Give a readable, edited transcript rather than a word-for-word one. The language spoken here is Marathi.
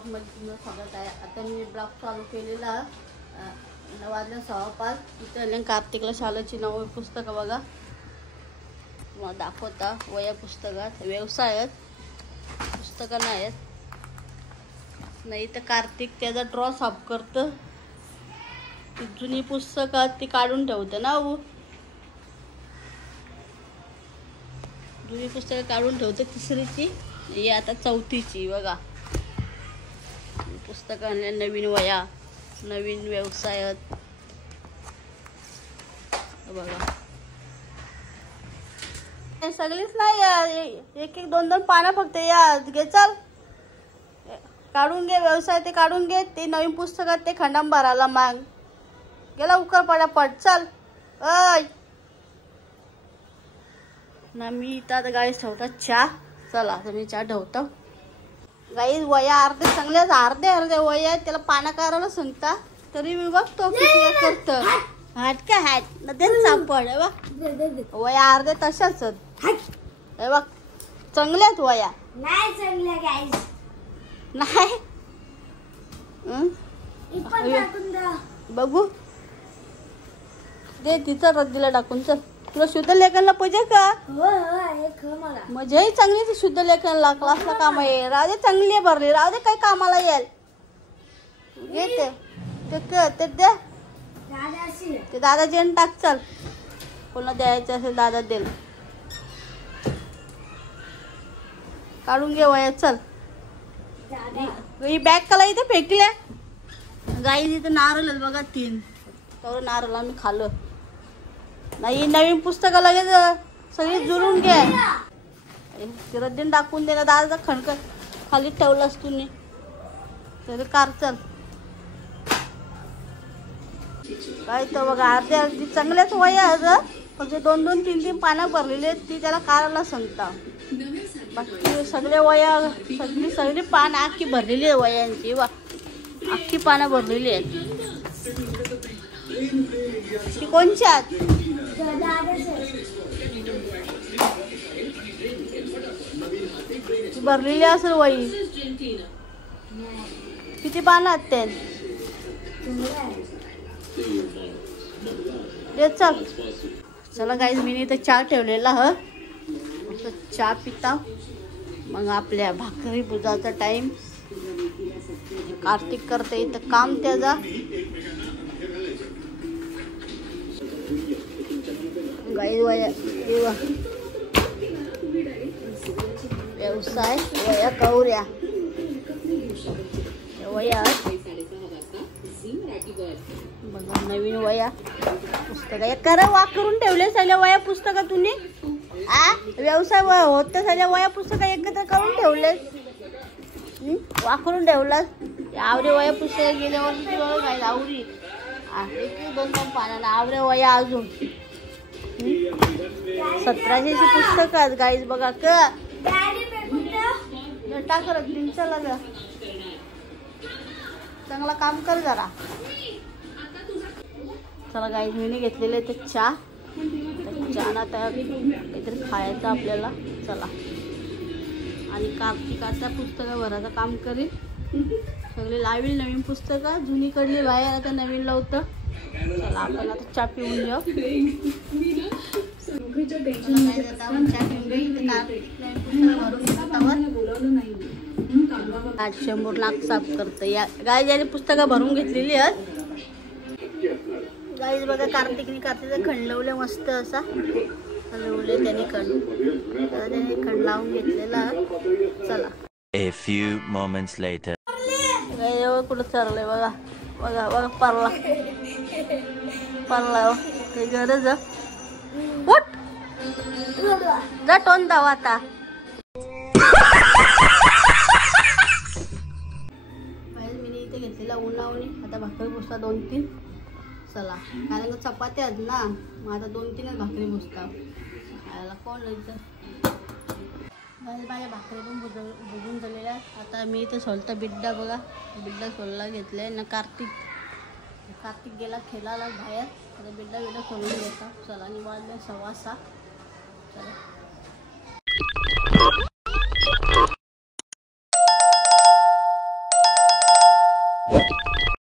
ब्लॉगमध्ये तुम्हाला स्वागत आहे। आता मी ब्लॉग चालू केलेला 9 वाजले 5:15 इथे कार्तिकला शाळेची नवी पुस्तकं बघा तुम्हाला दाखवता। वया पुस्तकात व्यवसायात पुस्तकं नाही आहेत, नाही तर कार्तिक त्याचा ड्रॉ साफ करतं। ती जुनी पुस्तकात ती काढून ठेवतं ना, हो जुनी पुस्तकं काढून ठेवतं। तिसरीची ही आता चौथीची बघा पुस्तकं आणले, नवीन वया, नवीन व्यवसायात बघा। हे सगळीच नाही, एक एक दोन दोन पानं फक्त या घे, चल काढून घे व्यवसाय, ते काढून घे। ते नवीन पुस्तकात ते खंडम भरायला माग गेला उकर पटापट, चल अय ना। मी इथं आता गाडी ठेवता चहा, चला आता मी चहा ठेवतो। गाई वया अर्धे चांगल्याच अर्धे वया त्याला पाना करायला सांगता, तरी मी बघतो किती करत हात का हात नदेन सापड आहे बघ। वया अर्धे तशाच आहे बघ, चांगल्याच वया नाही चांगल्या गाईस नाही बघू दे तिचं रद्दीला टाकून। चल तुला शुद्ध लेखनला पाहिजे का? मजाही चांगली ती शुद्ध लेखनला क्लासला काम आहे। राजे चांगली आहे भरली, राजे काही कामाला येईल घेते ते दे ते दादाजी टाक। चल कोणाला द्यायचं असेल दादा देईल, काढून घे वया। चल ही बॅग कला इथे फेकल्या गाई, इथे नारळ बघा 3 तर नारळ आम्ही खाल्लं नाही। नवीन पुस्तकं लगेच सगळी जुळून घे, रद्दीन टाकून दे ना। दादाचा खणकर खाली ठेवलास तुम्ही तरी कार। चल काय तर बघा अर्धे अर्धी चांगल्याच वया फक्त 2-2, 3-3 पानं भरलेली आहेत, ती त्याला काढायला सांगता। बाकी सगळे वया सगळी पानं अख्खी भरलेली आहे वयांची, वा अख्खी पानं भरलेली आहेत। ती कोणची आहेत? भरलेली असेल वही। किती पानं आहेत ते? चल चला गाईज, मी इथं चहा ठेवलेला ह, चहा पिता मग आपल्या भाकरी बुजाचा टाइम। कार्तिक करते इथं काम त्याचा, गाई वया व्यवसाय वया कवऱ्या वया बघा। नवीन वया पुस्तक करा वा करून ठेवले सगळ्या वया पुस्तकं तुम्ही व्यवसाय होत सगळ्या वया पुस्तकं एकत्र करून ठेवले, वाकरून ठेवलं। आवरे वया पुस्तकं गेल्यावर काय आवरी 1-2 पानाला आवरे वया अजून 1700ची पुस्तक आहेत गाईज बघा का टाकर चला ग, चांगला काम कर जरा। चला गाईज मी घेतलेले ते चहा ना तयार काहीतरी खायचं आपल्याला, चला। आणि कार्तिकाच्या पुस्तकं भरायचं काम करील, सगळे लावील नवीन पुस्तकं, जुनी कडली बाहेर आता नवीन लावतं। चला आपण आता चहा पिऊन घेऊ। शंभर नाक साफ करतं या गाय, ज्याने पुस्तकं भरून घेतलेली आहेत गाईज बघा। कार्तिकचा खंड लावले मस्त असा हलवले त्यांनी खंड लावून घेतलेला। चला A few moments later. गाय कुठं चाललंय बघा बघा बघा, पारला काही गरज उठ जा टोन दाव आता। मी इथे घेतलेला उन्हावणी, आता भाकरी पुसता 2-3 चला, कारण चपात्या आहेत ना, मग आता 2-3च भाकरी पुसता खायला कोण माझ्या भाकरी पण बुजून झालेल्या। आता मी इथं सोलता बिड्डा बघा, बिड्डा सोलला घेतलाय ना। कार्तिक गेला खेळायला बाहेर, आता बिड्डा सोलून घेता। चला आणि वाजले 6:15 चला। बाय.